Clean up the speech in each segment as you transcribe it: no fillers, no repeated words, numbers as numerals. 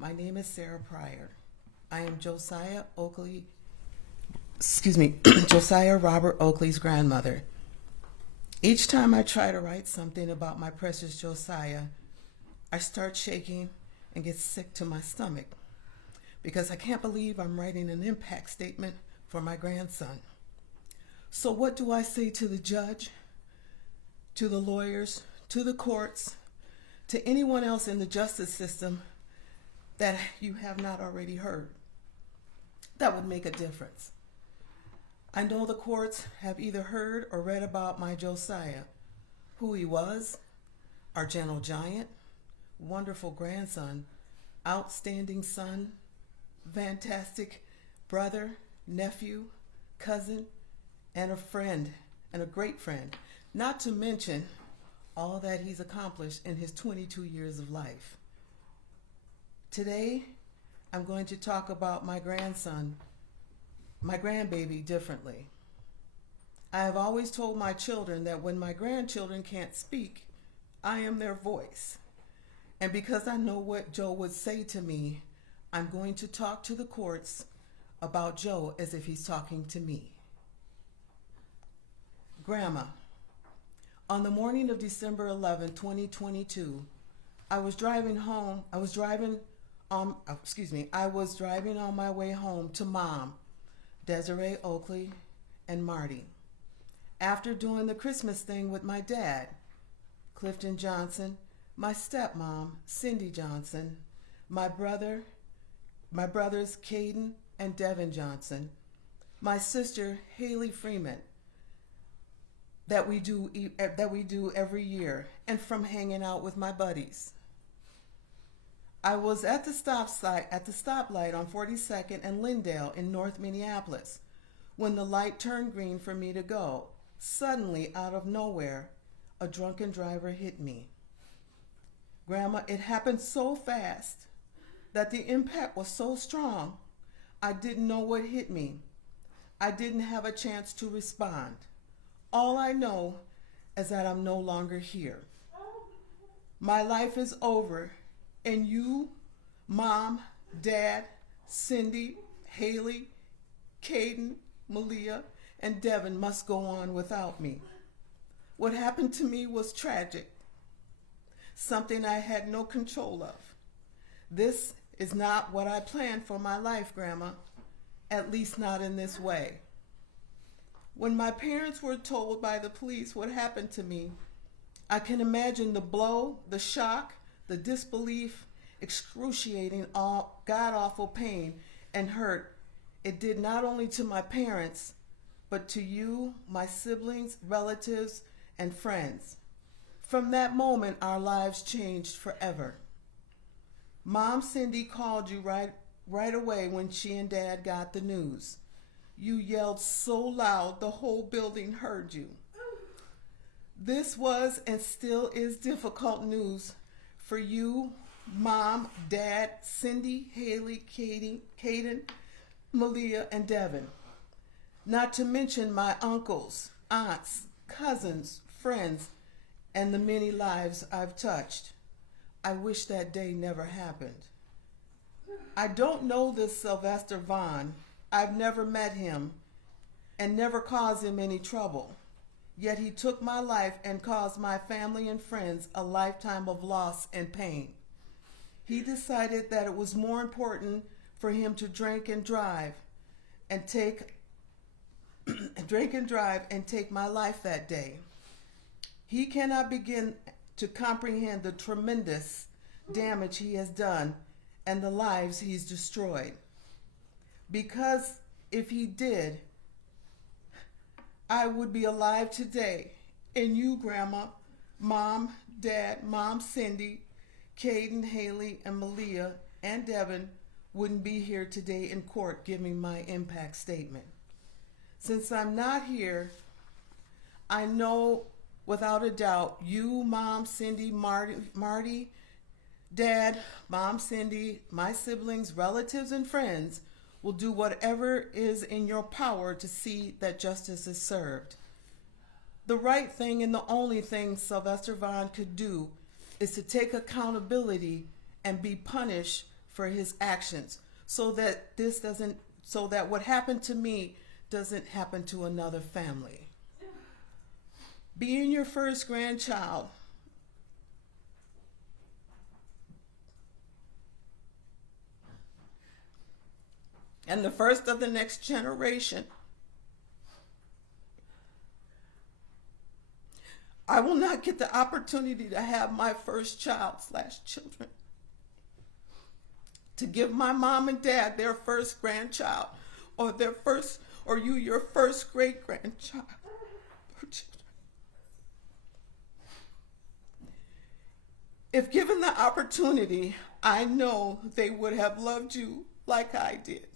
My name is Sarah Pryor. I am Josiah Oakley, Josiah Robert Oakley's grandmother. Each time I try to write something about my precious Josiah, I start shaking and get sick to my stomach because I can't believe I'm writing an impact statement for my grandson. So what do I say to the judge, to the lawyers, to the courts, to anyone else in the justice system that you have not already heard? That would make a difference. I know the courts have either heard or read about my Josiah, who he was, our gentle giant, wonderful grandson, outstanding son, fantastic brother, nephew, cousin, and a friend, and a great friend, not to mention all that he's accomplished in his 22 years of life. Today, I'm going to talk about my grandson, my grandbaby, differently. I have always told my children that when my grandchildren can't speak, I am their voice. And because I know what Joe would say to me, I'm going to talk to the courts about Joe as if he's talking to me. Grandma, on the morning of December 11, 2022, I was driving on my way home to Mom, Desiree Oakley, and Marty. After doing the Christmas thing with my dad, Clifton Johnson, my stepmom, Cindy Johnson, my brothers, Caden and Devin Johnson, my sister, Haley Freeman, that we do every year, and from hanging out with my buddies. I was at the stoplight on 42nd and Lyndale in North Minneapolis when the light turned green for me to go. Suddenly, out of nowhere, a drunken driver hit me. Grandma, it happened so fast that the impact was so strong, I didn't know what hit me. I didn't have a chance to respond. All I know is that I'm no longer here. My life is over, and you, Mom, Dad, Cindy, Haley, Caden, Malia, and Devin must go on without me. What happened to me was tragic, something I had no control of. This is not what I planned for my life, Grandma, at least not in this way. When my parents were told by the police what happened to me, I can imagine the blow, the shock, the disbelief, excruciating, god-awful pain and hurt it did not only to my parents, but to you, my siblings, relatives, and friends. From that moment, our lives changed forever. Mom Cindy called you right away when she and Dad got the news. You yelled so loud the whole building heard you. This was and still is difficult news for you, Mom, Dad, Cindy, Haley, Caden, Malia, and Devin. Not to mention my uncles, aunts, cousins, friends, and the many lives I've touched. I wish that day never happened. I don't know this Sylvester Vaughn. I've never met him and never caused him any trouble. Yet he took my life and caused my family and friends a lifetime of loss and pain. He decided that it was more important for him to drink and drive and take my life that day. He cannot begin to comprehend the tremendous damage he has done and the lives he's destroyed. Because if he did, I would be alive today. And you, Grandma, Mom, Dad, Mom Cindy, Caden, Haley, and Malia, and Devin wouldn't be here today in court giving my impact statement. Since I'm not here, I know without a doubt you, Mom, Cindy, Marty, Dad, Mom, Cindy, my siblings, relatives, and friends will do whatever is in your power to see that justice is served. The right thing and the only thing Sylvester Vaughn could do is to take accountability and be punished for for his actions so that what happened to me doesn't happen to another family. Being your first grandchild, and the first of the next generation, I will not get the opportunity to have my first child/children, to give my mom and dad their first grandchild, or your first great grandchild or children. If given the opportunity, I know they would have loved you like I did.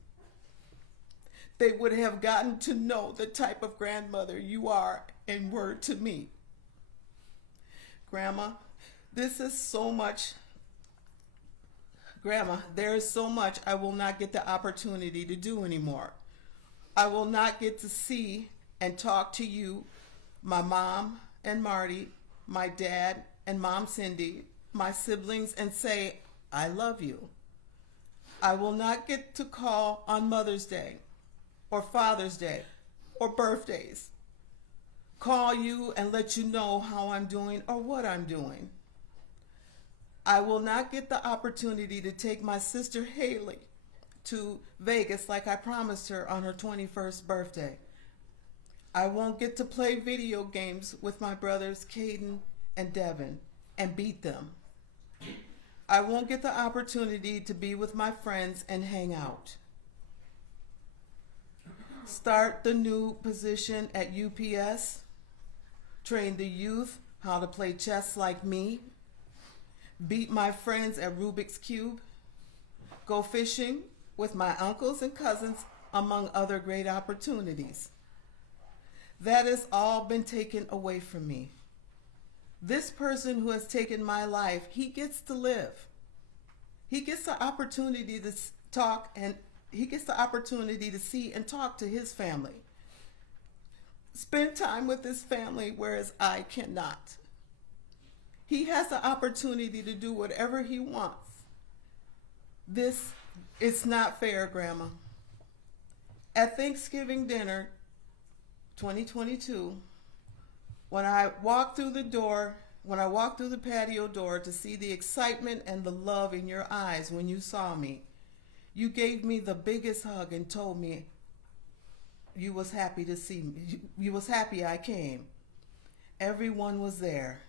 They would have gotten to know the type of grandmother you are and were to me. Grandma, this is so much. Grandma, there is so much I will not get the opportunity to do anymore. I will not get to see and talk to you, my mom and Marty, my dad and Mom Cindy, my siblings, and say, I love you. I will not get to call on Mother's Day or Father's Day or birthdays. Call you and let you know how I'm doing or what I'm doing. I will not get the opportunity to take my sister Haley to Vegas like I promised her on her 21st birthday. I won't get to play video games with my brothers Caden and Devin and beat them. I won't get the opportunity to be with my friends and hang out. Start the new position at UPS. Train the youth how to play chess like me. Beat my friends at Rubik's Cube. Go fishing with my uncles and cousins, among other great opportunities. That has all been taken away from me. This person who has taken my life, he gets to live. He gets the opportunity to talk, and he gets the opportunity to see and talk to his family. Spend time with his family, whereas I cannot. He has the opportunity to do whatever he wants. This is not fair, Grandma. At Thanksgiving dinner 2022, when I walked through the patio door to see the excitement and the love in your eyes when you saw me, you gave me the biggest hug and told me you was happy to see me. You was happy I came. Everyone was there.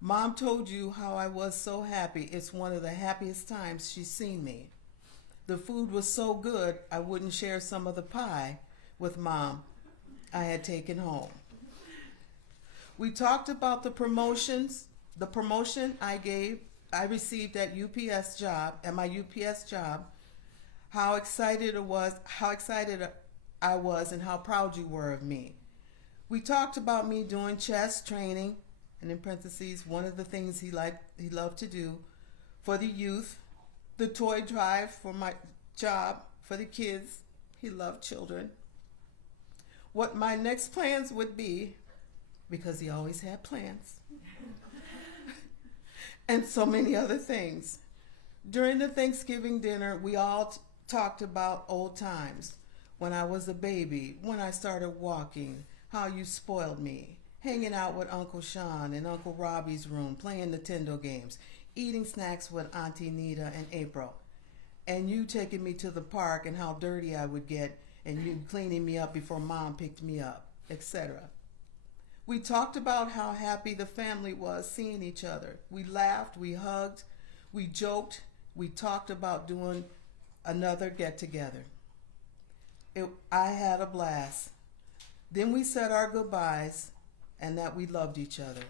Mom told you how I was so happy. It's one of the happiest times she's seen me. The food was so good, I wouldn't share some of the pie with Mom I had taken home. We talked about the promotion I received at my UPS job, how excited I was and how proud you were of me. We talked about me doing chess training, and in parentheses, one of the things he loved to do for the youth, the toy drive for my job for the kids. He loved children. What my next plans would be, because he always had plans, and so many other things. During the Thanksgiving dinner, we all talked about old times, when I was a baby, when I started walking, how you spoiled me, hanging out with Uncle Sean in Uncle Robbie's room, playing Nintendo games, eating snacks with Auntie Nita and April, and you taking me to the park and how dirty I would get, and you cleaning me up before Mom picked me up, etc. We talked about how happy the family was seeing each other. We laughed, we hugged, we joked, we talked about doing another get-together. I had a blast. Then we said our goodbyes and that we loved each other.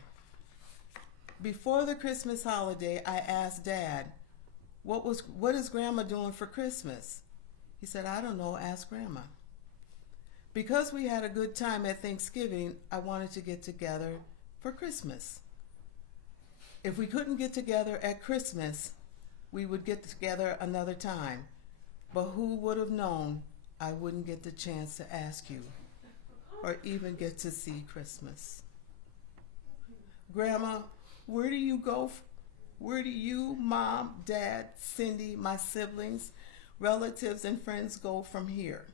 Before the Christmas holiday, I asked Dad, what is Grandma doing for Christmas? He said, I don't know, ask Grandma. Because we had a good time at Thanksgiving, I wanted to get together for Christmas. If we couldn't get together at Christmas, we would get together another time. But who would have known I wouldn't get the chance to ask you or even get to see Christmas? Grandma, where do you go Where do you, Mom, Dad, Cindy, my siblings, relatives, and friends go from here?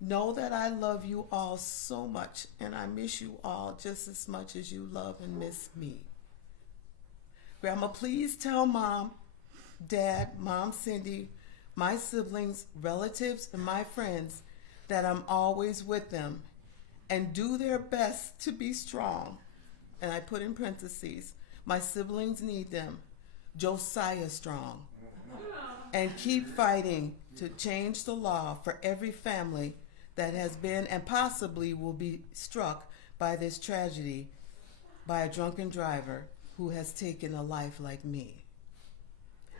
Know that I love you all so much, and I miss you all just as much as you love and miss me. Grandma, please tell Mom, Dad, Mom, Cindy, my siblings, relatives, and my friends that I'm always with them and do their best to be strong. And I put in parentheses, my siblings need them, Josiah strong. And keep fighting to change the law for every family that has been and possibly will be struck by this tragedy by a drunken driver who has taken a life like me.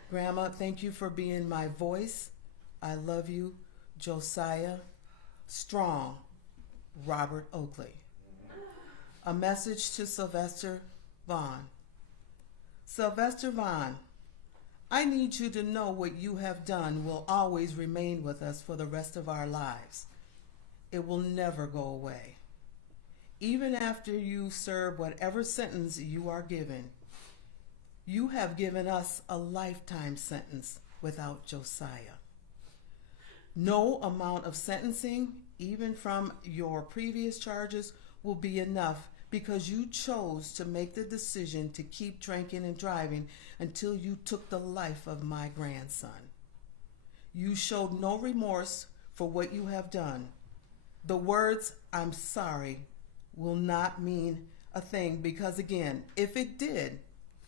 Grandma, thank you for being my voice. I love you, Josiah Strong, Robert Oakley. A message to Sylvester Vaughn. Sylvester Vaughn, I need you to know what you have done will always remain with us for the rest of our lives. It will never go away. Even after you serve whatever sentence you are given, you have given us a lifetime sentence without Josiah. No amount of sentencing, even from your previous charges, will be enough because you chose to make the decision to keep drinking and driving until you took the life of my grandson. You showed no remorse for what you have done. The words, I'm sorry, will not mean a thing because, again, if it did,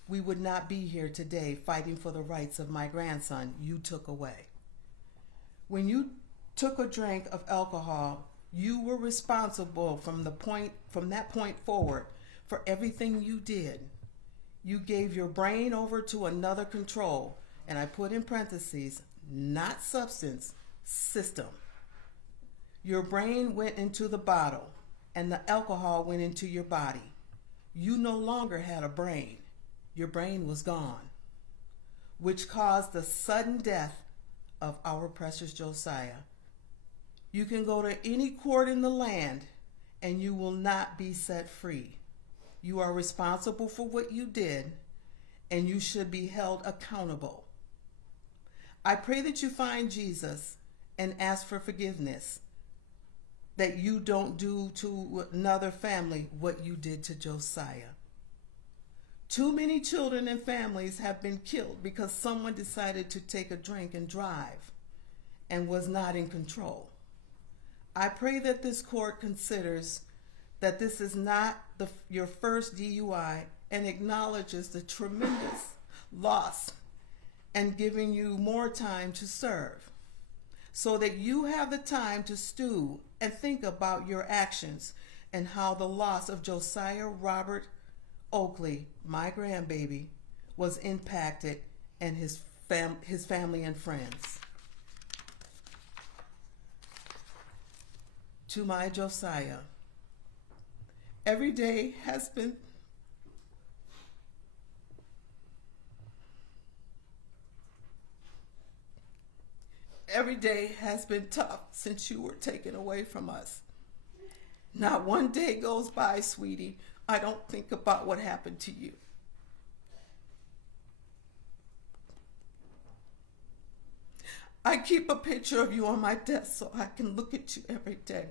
we would not be here today fighting for the rights of my grandson you took away. When you took a drink of alcohol, you were responsible from that point forward for everything you did. You gave your brain over to another control, and I put in parentheses, not substance, system. Your brain went into the bottle, and the alcohol went into your body. You no longer had a brain. Your brain was gone, which caused the sudden death of our precious Josiah. You can go to any court in the land and you will not be set free. You are responsible for what you did and you should be held accountable. I pray that you find Jesus and ask for forgiveness, that you don't do to another family what you did to Josiah. Too many children and families have been killed because someone decided to take a drink and drive and was not in control. I pray that this court considers that this is not your first DUI and acknowledges the tremendous loss and giving you more time to serve so that you have the time to stew and think about your actions and how the loss of Josiah Robert Oakley, my grandbaby, was impacted and his family and friends. To my Josiah, every day has been tough since you were taken away from us. Not one day goes by, sweetie, I don't think about what happened to you. I keep a picture of you on my desk so I can look at you every day.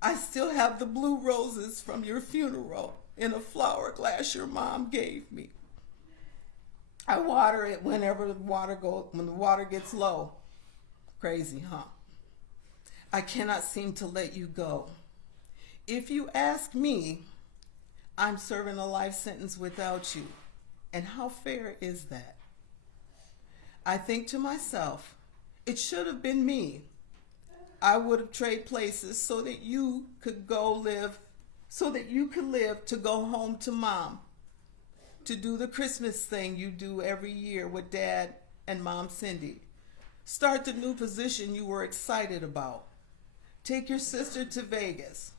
I still have the blue roses from your funeral in a flower glass your mom gave me. I water it when the water gets low. Crazy, huh? I cannot seem to let you go. If you ask me, I'm serving a life sentence without you. And how fair is that? I think to myself, it should have been me. I would have traded places so that you could live to go home to mom, to do the Christmas thing you do every year with Dad and Mom Cindy. Start the new position you were excited about. Take your sister to Vegas.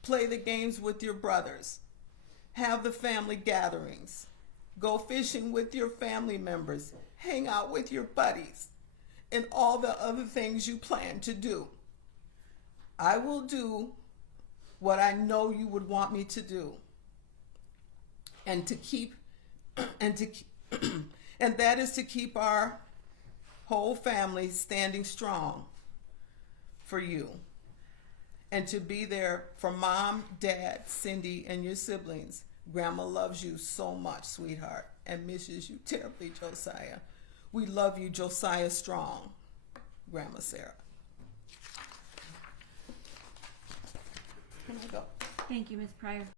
Play the games with your brothers. Have the family gatherings. Go fishing with your family members. Hang out with your buddies. And all the other things you plan to do. I will do what I know you would want me to do. and to keep and to and that is to keep our whole family standing strong for you, and to be there for Mom, Dad, Cindy, and your siblings. Grandma loves you so much, sweetheart, and misses you terribly, Josiah. We love you, Josiah Strong. Grandma Sarah. Can I go? Thank you, Ms. Pryor.